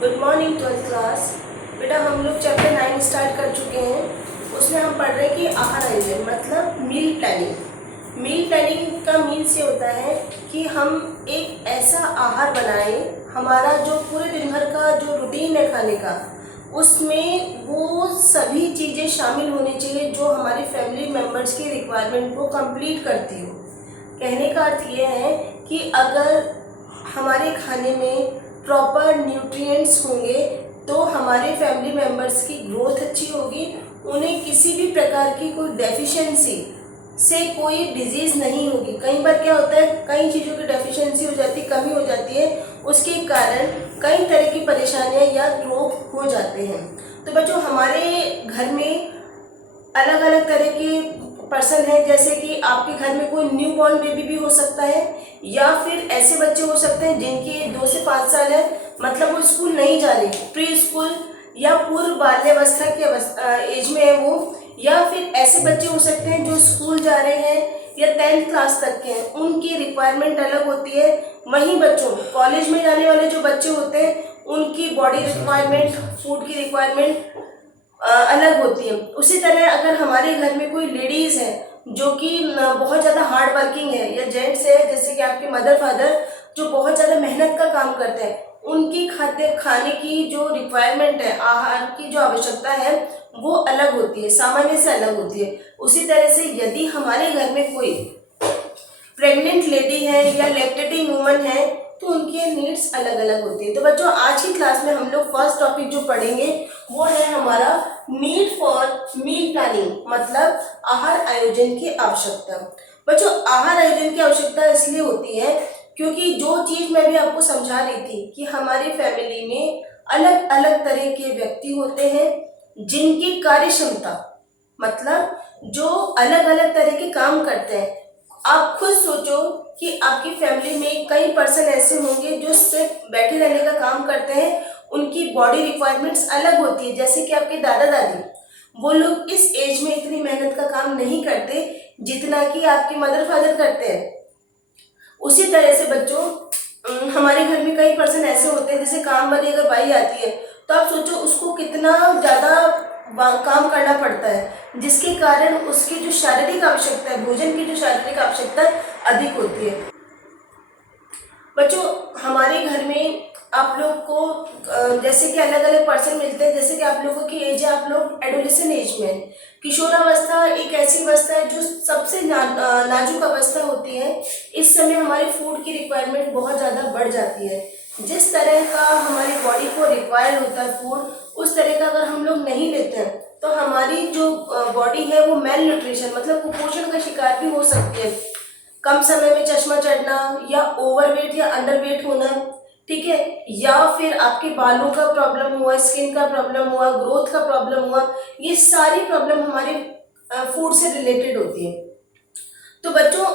Good morning 12th class. बेटा हम लोग चैप्टर 9 स्टार्ट कर चुके हैं। उसमें हम पढ़ रहे हैं कि आहार आयोजन मतलब मील प्लानिंग। मील प्लानिंग का मीन्स ये होता है कि हम एक ऐसा आहार बनाएं, हमारा जो पूरे दिन भर का जो रूटीन है खाने का, उसमें वो सभी चीज़ें शामिल होनी चाहिए जो हमारी फैमिली मेम्बर्स की रिक्वायरमेंट को कंप्लीट करती हो। कहने का अर्थ ये है कि अगर हमारे खाने में प्रॉपर न्यूट्रिएंट्स होंगे तो हमारे फैमिली मेम्बर्स की ग्रोथ अच्छी होगी, उन्हें किसी भी प्रकार की कोई डेफिशिएंसी से कोई डिजीज़ नहीं होगी। कई बार क्या होता है, कई चीज़ों की डेफिशिएंसी हो जाती है, कमी हो जाती है, उसके कारण कई तरह की परेशानियां या रोग हो जाते हैं। तो बच्चों हमारे घर में अलग अलग तरह के पर्सन है, जैसे कि आपके घर में कोई न्यू बॉर्न बेबी भी हो सकता है, या फिर ऐसे बच्चे हो सकते हैं जिनके 2 से 5 साल है, मतलब वो स्कूल नहीं जा रहे, प्री स्कूल या पूर्व बाल्यावस्था की एज में है वो, या फिर ऐसे बच्चे हो सकते हैं जो स्कूल जा रहे हैं या 10th क्लास तक के हैं, उनकी रिक्वायरमेंट अलग होती है। वहीं बच्चों कॉलेज में जाने वाले जो बच्चे होते हैं उनकी बॉडी रिक्वायरमेंट, फूड की रिक्वायरमेंट अलग होती है। उसी तरह अगर हमारे घर में कोई लेडीज़ है जो कि बहुत ज़्यादा हार्ड वर्किंग है, या जेंट्स है जैसे कि आपके मदर फादर जो बहुत ज़्यादा मेहनत का काम करते हैं, उनकी खाने की जो रिक्वायरमेंट है, आहार की जो आवश्यकता है वो अलग होती है, सामान्य से अलग होती है। उसी तरह से यदि हमारे घर में कोई प्रेग्नेंट लेडी है या लैक्टेटिंग वुमन है तो उनकी नीड्स अलग अलग होती है। तो बच्चों आज की क्लास में हम लोग फर्स्ट टॉपिक जो पढ़ेंगे वो है हमारा नीड फॉर मील प्लानिंग, मतलब आहार आयोजन की आवश्यकता। बच्चों आहार आयोजन की आवश्यकता इसलिए होती है क्योंकि जो चीज मैं भी आपको समझा रही थी कि हमारी फैमिली में अलग अलग तरह के व्यक्ति होते हैं जिनकी कार्य क्षमता, मतलब जो अलग अलग तरह के काम करते हैं। आप खुद सोचो कि आपकी फैमिली में कई पर्सन ऐसे होंगे जो सिर्फ बैठे रहने का काम करते हैं, उनकी बॉडी रिक्वायरमेंट्स अलग होती है। जैसे कि आपके दादा दादी, वो लोग इस एज में इतनी मेहनत का काम नहीं करते जितना कि आपके मदर फादर करते हैं। उसी तरह से बच्चों हमारे घर में कई पर्सन ऐसे होते हैं, जैसे काम वाली अगर बाई आती है तो आप सोचो उसको कितना ज़्यादा काम करना पड़ता है, जिसके कारण उसकी जो शारीरिक आवश्यकता है, भोजन की जो शारीरिक आवश्यकता अधिक होती है। बच्चों हमारे घर में आप लोग को जैसे कि अलग अलग पर्सन मिलते हैं, जैसे कि आप लोगों की एज है, आप लोग एडोलेसेंट एज में, किशोरावस्था एक ऐसी अवस्था है जो सबसे नाजुक अवस्था होती है। इस समय हमारी फूड की रिक्वायरमेंट बहुत ज़्यादा बढ़ जाती है। जिस तरह का हमारी बॉडी को रिक्वायर होता है फूड, उस तरह का अगर हम लोग नहीं लेते हैं तो हमारी जो बॉडी है वो मेल न्यूट्रिशन मतलब कुपोषण का शिकार भी हो सकती है। कम समय में चश्मा चढ़ना, या ओवरवेट या अंडरवेट होना, ठीक है, या फिर आपके बालों का प्रॉब्लम हुआ, स्किन का प्रॉब्लम हुआ, ग्रोथ का प्रॉब्लम हुआ, ये सारी प्रॉब्लम हमारे फूड से रिलेटेड होती है। तो बच्चों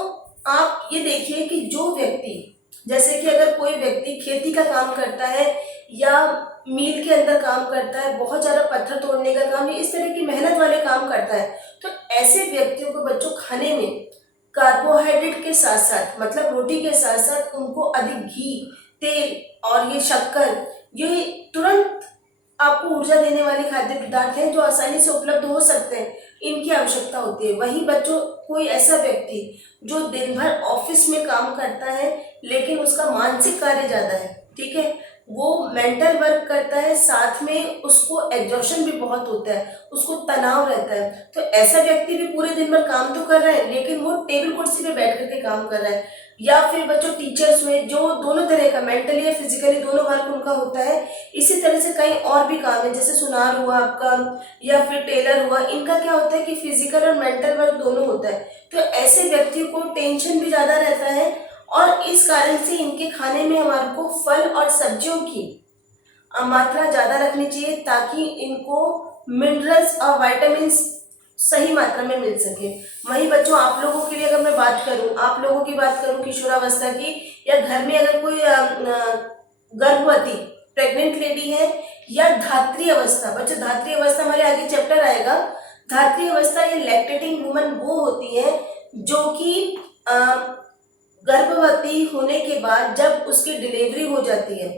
आप ये देखिए कि जो व्यक्ति, जैसे कि अगर कोई व्यक्ति खेती का काम करता है या मील के अंदर काम करता है, बहुत ज़्यादा पत्थर तोड़ने का काम, इस तरह की मेहनत वाले काम करता है, तो ऐसे व्यक्तियों को बच्चों खाने में कार्बोहाइड्रेट के साथ साथ, मतलब रोटी के साथ साथ उनको अधिक घी, तेल और ये शक्कर, ये तुरंत आपको ऊर्जा देने वाले खाद्य पदार्थ हैं जो आसानी से उपलब्ध हो सकते हैं, इनकी आवश्यकता होती है। वहीं बच्चों कोई ऐसा व्यक्ति जो दिन भर ऑफिस में काम करता है लेकिन उसका मानसिक कार्य ज़्यादा है, ठीक है, वो मेंटल वर्क करता है, साथ में उसको एग्जॉशन भी बहुत होता है, उसको तनाव रहता है, तो ऐसा व्यक्ति भी पूरे दिन भर काम तो कर रहा है लेकिन वो टेबल कुर्सी पे बैठ करके काम कर रहा है। या फिर बच्चों टीचर्स में जो दोनों तरह का मेंटली या फिजिकली दोनों वर्क उनका होता है। इसी तरह से कई और भी काम है, जैसे सुनार हुआ आपका या फिर टेलर हुआ, इनका क्या होता है कि फिजिकल और मेंटल वर्क दोनों होता है। तो ऐसे व्यक्तियों को टेंशन भी ज़्यादा रहता है और इस कारण से इनके खाने में हमारे को फल और सब्जियों की मात्रा ज़्यादा रखनी चाहिए ताकि इनको मिनरल्स और विटामिन सही मात्रा में मिल सके। वहीं बच्चों आप लोगों के लिए अगर मैं बात करूं, आप लोगों की बात करूं किशोरावस्था की, या घर में अगर कोई गर्भवती प्रेग्नेंट लेडी है या धात्री अवस्था, बच्चों धात्री अवस्था हमारे आगे चैप्टर आएगा। धात्री अवस्था या लैक्टेटिंग वुमन वो होती है जो कि गर्भवती होने के बाद जब उसकी डिलीवरी हो जाती है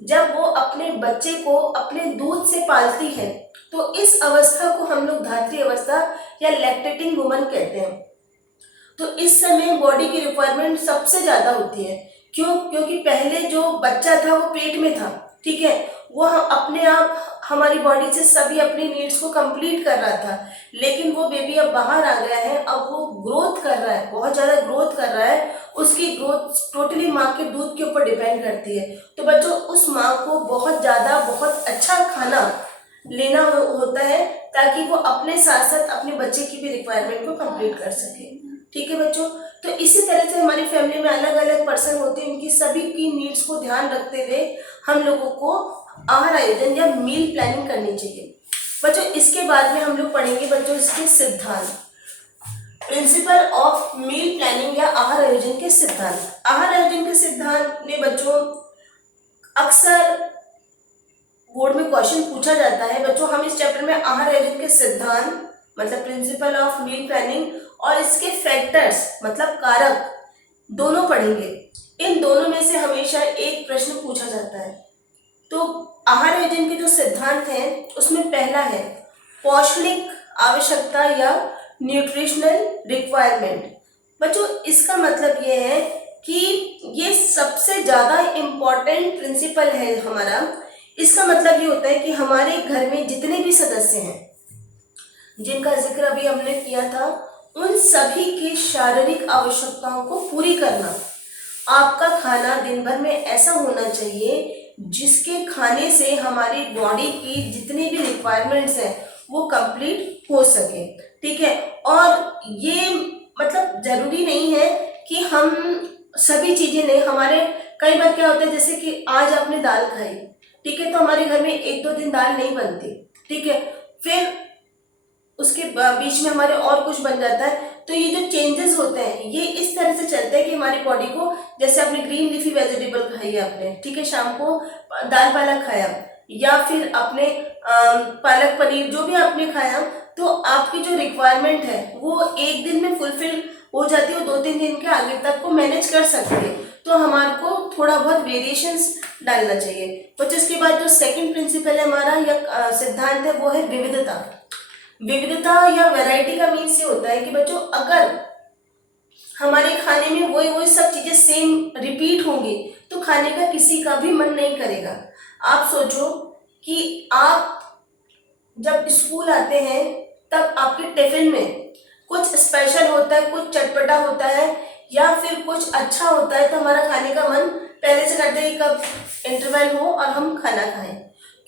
जब वो अपने बच्चे को अपने दूध से पालती है, तो इस अवस्था को हम लोग धात्री अवस्था या लैक्टेटिंग वुमन कहते हैं। तो इस समय बॉडी की रिक्वायरमेंट सबसे ज़्यादा होती है। क्यों? क्योंकि पहले जो बच्चा था वो पेट में था, ठीक है, वो अपने आप हमारी बॉडी से सभी अपनी नीड्स को कंप्लीट कर रहा था, लेकिन वो बेबी अब बाहर आ गया है, अब वो ग्रोथ कर रहा है, बहुत ज़्यादा ग्रोथ कर रहा है। उसकी ग्रोथ टोटली माँ के दूध के ऊपर डिपेंड करती है। तो बच्चों, उस माँ को बहुत ज़्यादा बहुत अच्छा खाना लेना होता है, ताकि वो अपने साथ साथ अपने बच्चे की भी रिक्वायरमेंट को कंप्लीट कर सके। ठीक है बच्चों, तो इसी तरह से हमारी फैमिली में अलग अलग पर्सन होते हैं, उनकी सभी की नीड्स को ध्यान रखते हुए हम लोगों को आहार आयोजन या मील प्लानिंग करनी चाहिए। बच्चों, इसके बाद में हम लोग पढ़ेंगे बच्चों इसके सिद्धांत, प्रिंसिपल ऑफ मील प्लानिंग या आहार आयोजन के सिद्धांत। आहार आयोजन के सिद्धांत में बच्चों अक्सर बोर्ड में क्वेश्चन पूछा जाता है। बच्चों, हम इस चैप्टर में आहार आयोजन के सिद्धांत मतलब प्रिंसिपल ऑफ मील प्लानिंग और इसके फैक्टर्स मतलब कारक दोनों पढ़ेंगे। इन दोनों में से हमेशा एक प्रश्न पूछा जाता है। तो आहार आयोजन के जो सिद्धांत हैं उसमें पहला है पौष्टिक आवश्यकता या न्यूट्रिशनल रिक्वायरमेंट। बच्चों, इसका मतलब ये है कि ये सबसे ज़्यादा इम्पॉर्टेंट प्रिंसिपल है हमारा। इसका मतलब ये होता है कि हमारे घर में जितने भी सदस्य हैं जिनका जिक्र अभी हमने किया था, उन सभी की शारीरिक आवश्यकताओं को पूरी करना। आपका खाना दिन भर में ऐसा होना चाहिए जिसके खाने से हमारी बॉडी की जितनी भी रिक्वायरमेंट्स हैं वो कंप्लीट हो सके। ठीक है, और ये मतलब ज़रूरी नहीं है कि हम सभी चीज़ें नहीं, हमारे कई बार क्या होता है जैसे कि आज आपने दाल खाई, ठीक है, तो हमारे घर में एक दो दिन दाल नहीं बनती, ठीक है, फिर उसके बीच में हमारे और कुछ बन जाता है। तो ये जो चेंजेस होते हैं ये इस तरह से चलते हैं कि हमारी बॉडी को, जैसे आपने ग्रीन लीफी वेजिटेबल खाई है आपने, ठीक है, शाम को दाल पालक खाया या फिर आपने पालक पनीर जो भी आपने खाया, तो आपकी जो रिक्वायरमेंट है वो एक दिन में फुलफिल हो जाती है, 2-3 दिन के आगे तक को मैनेज कर सकते हैं। तो हमारे को थोड़ा बहुत वेरिएशंस डालना चाहिए। तो इसके बाद जो सेकंड प्रिंसिपल है हमारा या सिद्धांत है वो है विविधता। विविधता या वैरायटी का मीन्स ये होता है कि बच्चों अगर हमारे खाने में वही सब चीज़ें सेम रिपीट होंगी तो खाने का किसी का भी मन नहीं करेगा। आप सोचो कि आप जब स्कूल आते हैं तब आपके टिफिन में कुछ स्पेशल होता है, कुछ चटपटा होता है या फिर कुछ अच्छा होता है, तो हमारा खाने का मन पहले से करते हैं कब इंटरवल हो और हम खाना खाएं।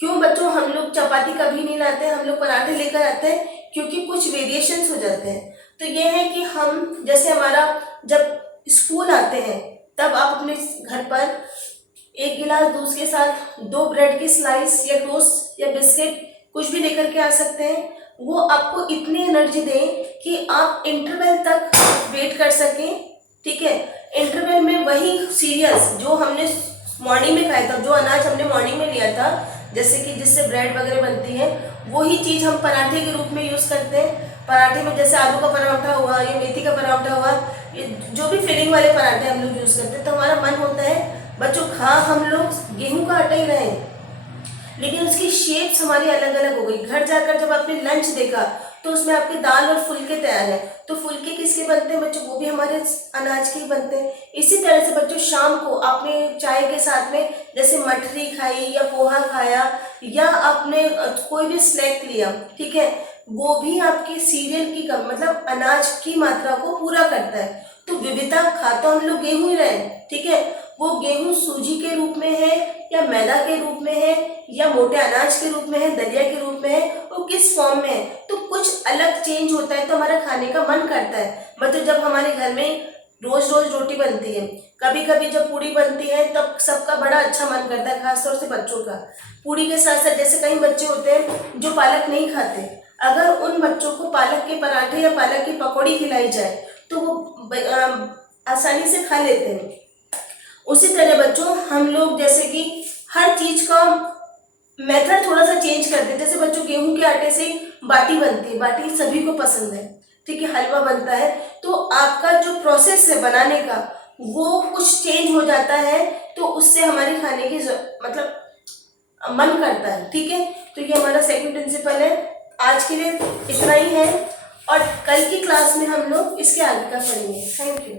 क्यों बच्चों, हम लोग चपाती कभी नहीं लाते, हम लोग पराठे लेकर आते हैं, क्योंकि कुछ वेरिएशंस हो जाते हैं। तो ये है कि हम जैसे हमारा जब स्कूल आते हैं तब आप अपने घर पर एक गिलास दूध के साथ 2 ब्रेड की स्लाइस या टोस्ट या बिस्किट कुछ भी लेकर के आ सकते हैं। वो आपको इतनी एनर्जी दें कि आप इंटरवल तक वेट कर सकें। ठीक है, इंटरवल में वही सीरियल्स जो हमने मॉर्निंग में खाया था, जो अनाज हमने मॉर्निंग में लिया था, जैसे कि जिससे ब्रेड वगैरह बनती है, वही चीज़ हम पराठे के रूप में यूज़ करते हैं। पराठे में जैसे आलू का पराठा हुआ या मेथी का पराठा हुआ, ये जो भी फिलिंग वाले पराठे हम लोग यूज़ करते हैं, तो हमारा मन होता है बच्चों हाँ हम लोग गेहूं का आटा ही रहे, लेकिन उसकी शेप्स हमारी अलग अलग हो गई। घर जाकर जब आपने लंच देखा तो उसमें आपके दाल और फुलके तैयार हैं, तो फुलके किसके बनते हैं बच्चों, वो भी हमारे अनाज के ही बनते हैं। इसी तरह से बच्चों शाम को आपने चाय के साथ में जैसे मठरी खाई या पोहा खाया या आपने कोई भी स्नैक लिया, ठीक है, वो भी आपके सीरियल की कम मतलब अनाज की मात्रा को पूरा करता है। तो विविधता खा तो हम लोग गेहूं ही रहे हैं, ठीक है, वो गेहूं सूजी के रूप में है या मैदा के रूप में है या मोटे अनाज के रूप में है, दलिया के रूप में है, वो किस फॉर्म में है, तो कुछ अलग चेंज होता है तो हमारा खाने का मन करता है। मतलब जब हमारे घर में रोज रोज रोटी बनती है, कभी कभी जब पूड़ी बनती है तब सबका बड़ा अच्छा मन करता है, खासतौर से बच्चों का। पूड़ी के साथ साथ जैसे कई बच्चे होते हैं जो पालक नहीं खाते, अगर उन बच्चों को पालक के पराठे या पालक की पकौड़ी खिलाई जाए तो वो आसानी से खा लेते हैं। उसी तरह बच्चों हम लोग जैसे कि हर चीज का मेथड थोड़ा सा चेंज करते हैं। जैसे बच्चों गेहूं के आटे से बाटी बनती है, बाटी सभी को पसंद है, ठीक है, हलवा बनता है, तो आपका जो प्रोसेस है बनाने का वो कुछ चेंज हो जाता है तो उससे हमारे खाने की मतलब मन करता है। ठीक है, तो ये हमारा सेकंड प्रिंसिपल है। आज के लिए इतना ही है और कल की क्लास में हम लोग इसके आगे का पढ़ेंगे। Thank you.